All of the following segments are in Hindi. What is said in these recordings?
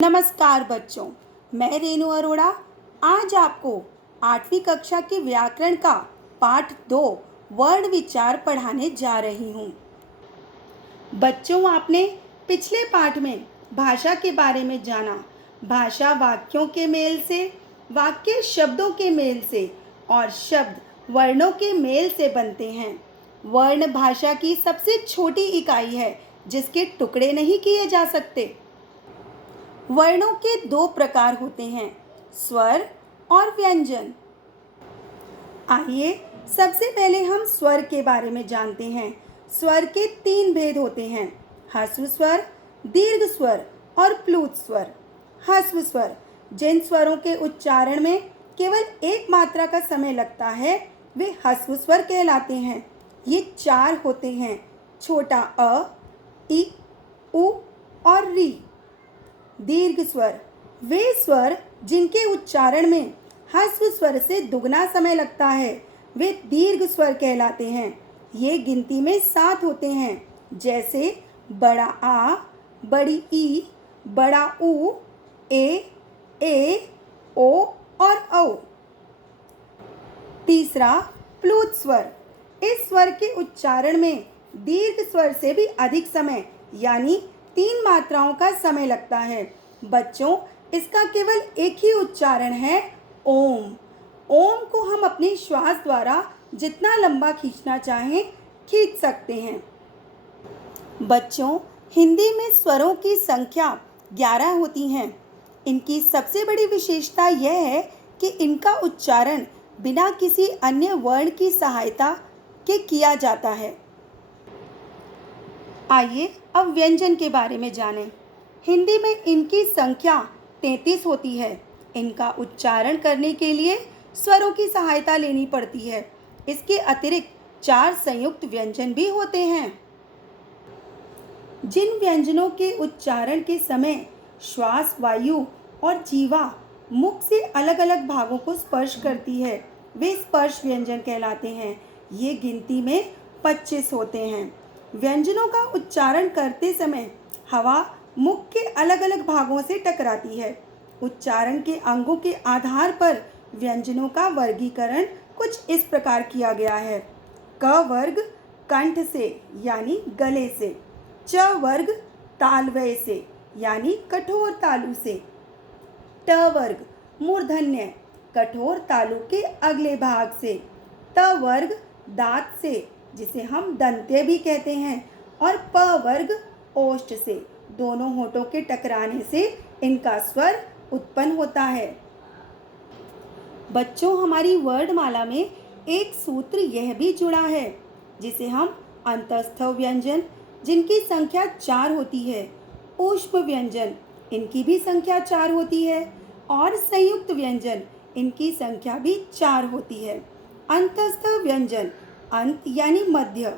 नमस्कार बच्चों, मैं रेणु अरोड़ा आज आपको 8वीं कक्षा के व्याकरण का पाठ 2 वर्ण विचार पढ़ाने जा रही हूँ। बच्चों, आपने पिछले पाठ में भाषा के बारे में जाना। भाषा वाक्यों के मेल से, वाक्य शब्दों के मेल से और शब्द वर्णों के मेल से बनते हैं। वर्ण भाषा की सबसे छोटी इकाई है जिसके टुकड़े नहीं किए जा सकते। वर्णों के 2 प्रकार होते हैं, स्वर और व्यंजन। आइए सबसे पहले हम स्वर के बारे में जानते हैं। स्वर के 3 भेद होते हैं, ह्रस्व स्वर, दीर्घ स्वर और प्लुत स्वर। ह्रस्व स्वर जिन स्वरों के उच्चारण में केवल एक मात्रा का समय लगता है वे ह्रस्व स्वर कहलाते हैं। ये 4 होते हैं, छोटा अ, इ, उ और री। दीर्घ स्वर वे स्वर जिनके उच्चारण में ह्रस्व स्वर से दुगना समय लगता है, वे दीर्घ स्वर कहलाते हैं। ये गिनती में 7 होते हैं, जैसे बड़ा आ, बड़ी ई, बड़ा ऊ, ए, ओ और औ। तीसरा, प्लुत स्वर। इस स्वर के उच्चारण में दीर्घ स्वर से भी अधिक समय यानी 3 मात्राओं का समय लगता है। बच्चों, इसका केवल एक ही उच्चारण है, ओम। ओम को हम अपने श्वास द्वारा जितना लंबा खींचना चाहें खींच सकते हैं। बच्चों, हिंदी में स्वरों की संख्या 11 होती हैं। इनकी सबसे बड़ी विशेषता यह है कि इनका उच्चारण बिना किसी अन्य वर्ण की सहायता के किया जाता है। आइए अब व्यंजन के बारे में जानें। हिंदी में इनकी संख्या 33 होती है। इनका उच्चारण करने के लिए स्वरों की सहायता लेनी पड़ती है। इसके अतिरिक्त 4 संयुक्त व्यंजन भी होते हैं। जिन व्यंजनों के उच्चारण के समय श्वास, वायु और जीवा मुख से अलग अलग भागों को स्पर्श करती है, वे स्पर्श व्यंजन कहलाते हैं। ये गिनती में 25 होते हैं। व्यंजनों का उच्चारण करते समय हवा मुख के अलग अलग भागों से टकराती है। उच्चारण के अंगों के आधार पर व्यंजनों का वर्गीकरण कुछ इस प्रकार किया गया है। क वर्ग कंठ से यानी गले से, च वर्ग तालव्य से यानी कठोर तालु से, ट वर्ग मूर्धन्य कठोर तालु के अगले भाग से, त वर्ग दांत से जिसे हम दंत्य भी कहते हैं और प वर्ग ओष्ठ से। दोनों होठों के टकराने से इनका स्वर उत्पन्न होता है। बच्चों, हमारी वर्णमाला में एक सूत्र यह भी जुड़ा है जिसे हम अंतस्थ व्यंजन, जिनकी संख्या 4 होती है, ऊष्म व्यंजन, इनकी भी संख्या 4 होती है और संयुक्त व्यंजन, इनकी संख्या भी 4 होती है। अंतस्थ व्यंजन, अंत यानी मध्य,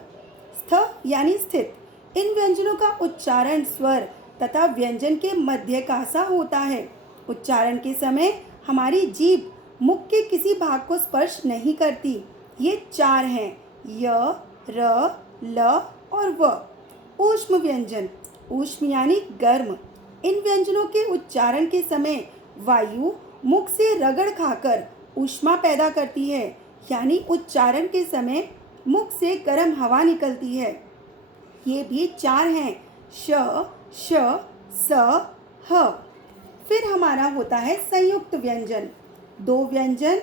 स्थ यानी स्थित। इन व्यंजनों का उच्चारण स्वर तथा व्यंजन के मध्य का सा होता है। उच्चारण के समय हमारी जीभ मुख के किसी भाग को स्पर्श नहीं करती। ये 4 हैं, य, र, ल और व। ऊष्म व्यंजन, ऊष्म यानी गर्म। इन व्यंजनों के उच्चारण के समय वायु मुख से रगड़ खाकर ऊष्मा पैदा करती है, यानी उच्चारण के समय मुख से गर्म हवा निकलती है। ये भी 4 हैं, श, श, स, ह। फिर हमारा होता है संयुक्त व्यंजन। 2 व्यंजन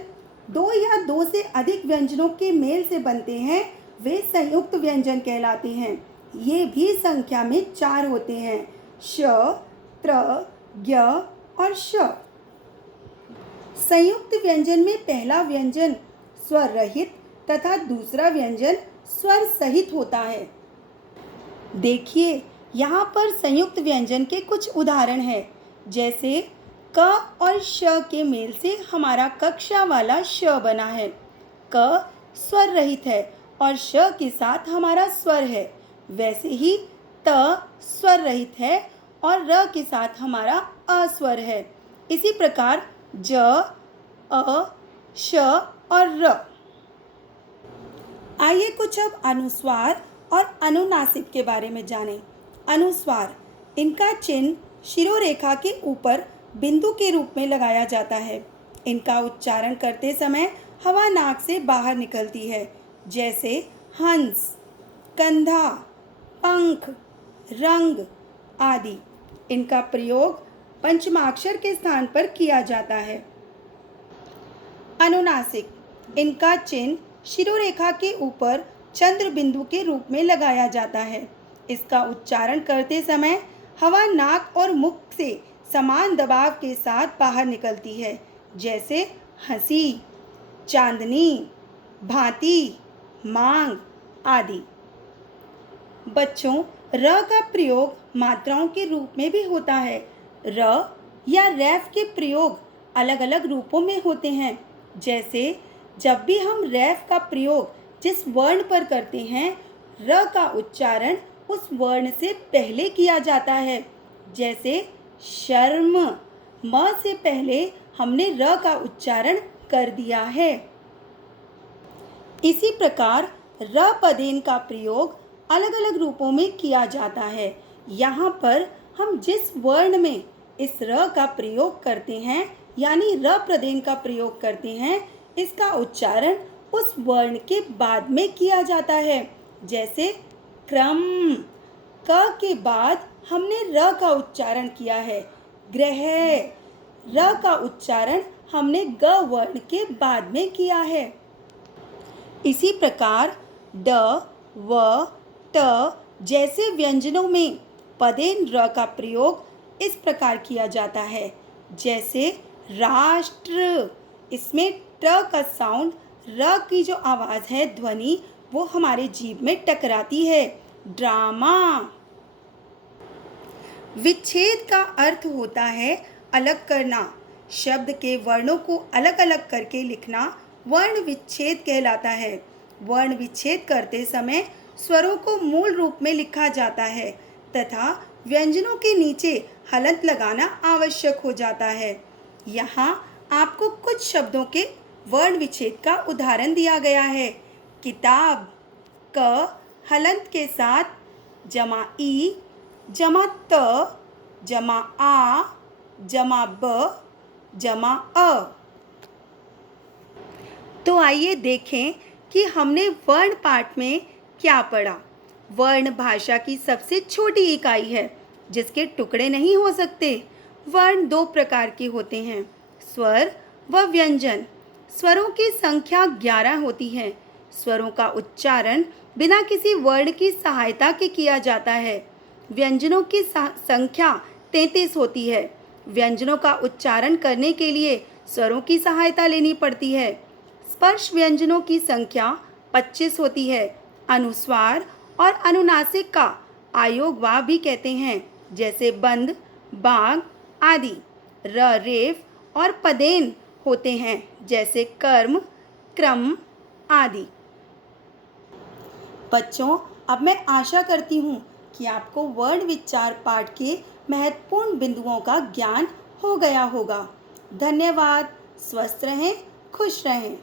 2 या 2 से अधिक व्यंजनों के मेल से बनते हैं, वे संयुक्त व्यंजन कहलाते हैं। ये भी संख्या में 4 होते हैं, श, त्र, ज्ञ और श। संयुक्त व्यंजन में पहला व्यंजन स्वर रहित तथा दूसरा व्यंजन स्वर सहित होता है। देखिए, यहाँ पर संयुक्त व्यंजन के कुछ उदाहरण हैं, जैसे क और श के मेल से हमारा कक्षा वाला श बना है। क स्वर रहित है और श के साथ हमारा स्वर है। वैसे ही त स्वर रहित है और र के साथ हमारा अस्वर है। इसी प्रकार ज, अ, श और र। आइए कुछ अब अनुस्वार और अनुनासिक के बारे में जानें। अनुस्वार, इनका चिन्ह शिरोरेखा के ऊपर बिंदु के रूप में लगाया जाता है। इनका उच्चारण करते समय हवा नाक से बाहर निकलती है, जैसे हंस, कंधा, पंख, रंग आदि। इनका प्रयोग पंचमाक्षर के स्थान पर किया जाता है। अनुनासिक, इनका चिन्ह शिरोरेखा के ऊपर चंद्र बिंदु के रूप में लगाया जाता है। इसका उच्चारण करते समय हवा नाक और मुख से समान दबाव के साथ बाहर निकलती है, जैसे हंसी, चांदनी, भांति, मांग आदि। बच्चों, र का प्रयोग मात्राओं के रूप में भी होता है। र या रैफ के प्रयोग अलग अलग रूपों में होते हैं। जैसे जब भी हम रैफ का प्रयोग जिस वर्ण पर करते हैं, र का उच्चारण उस वर्ण से पहले किया जाता है। जैसे शर्म, म से पहले हमने र का उच्चारण कर दिया है। इसी प्रकार र पदेन का प्रयोग अलग अलग रूपों में किया जाता है। यहाँ पर हम जिस वर्ण में इस र का प्रयोग करते हैं, यानी र प्रदेन का प्रयोग करते हैं, इसका उच्चारण उस वर्ण के बाद में किया जाता है। जैसे क्रम, क के बाद हमने र का उच्चारण किया है। ग्रह, र का उच्चारण हमने ग वर्ण के बाद में किया है। इसी प्रकार ड, व, ट जैसे व्यंजनों में पदेन र का प्रयोग इस प्रकार किया जाता है। जैसे राष्ट्र, इसमें ट का साउंड, र की जो आवाज़ है, ध्वनि, वो हमारे जीभ में टकराती है। ड्रामा। विच्छेद का अर्थ होता है अलग करना। शब्द के वर्णों को अलग अलग करके लिखना वर्ण विच्छेद कहलाता है। वर्ण विच्छेद करते समय स्वरों को मूल रूप में लिखा जाता है तथा व्यंजनों के नीचे हलंत लगाना आवश्यक हो जाता है। यहाँ आपको कुछ शब्दों के वर्ण विच्छेद का उदाहरण दिया गया है। किताब, क हलंत के साथ जमा ई, जमा त, जमा आ, जमा ब, जमा अ। तो आइए देखें कि हमने वर्ण पाठ में क्या पढ़ा। वर्ण भाषा की सबसे छोटी इकाई है जिसके टुकड़े नहीं हो सकते। वर्ण दो प्रकार के होते हैं, स्वर व व्यंजन। स्वरों की संख्या 11 होती है। स्वरों का उच्चारण बिना किसी वर्ण की सहायता के किया जाता है। व्यंजनों की संख्या 33 होती है। व्यंजनों का उच्चारण करने के लिए स्वरों की सहायता लेनी पड़ती है। स्पर्श व्यंजनों की संख्या 25 होती है। अनुस्वार और अनुनासिक का आयोग वा भी कहते हैं, जैसे बंद, बाग आदि। र, रेफ और पदेन होते हैं, जैसे कर्म, क्रम आदि। बच्चों, अब मैं आशा करती हूँ कि आपको वर्ण विचार पाठ के महत्वपूर्ण बिंदुओं का ज्ञान हो गया होगा। धन्यवाद। स्वस्थ रहें, खुश रहें।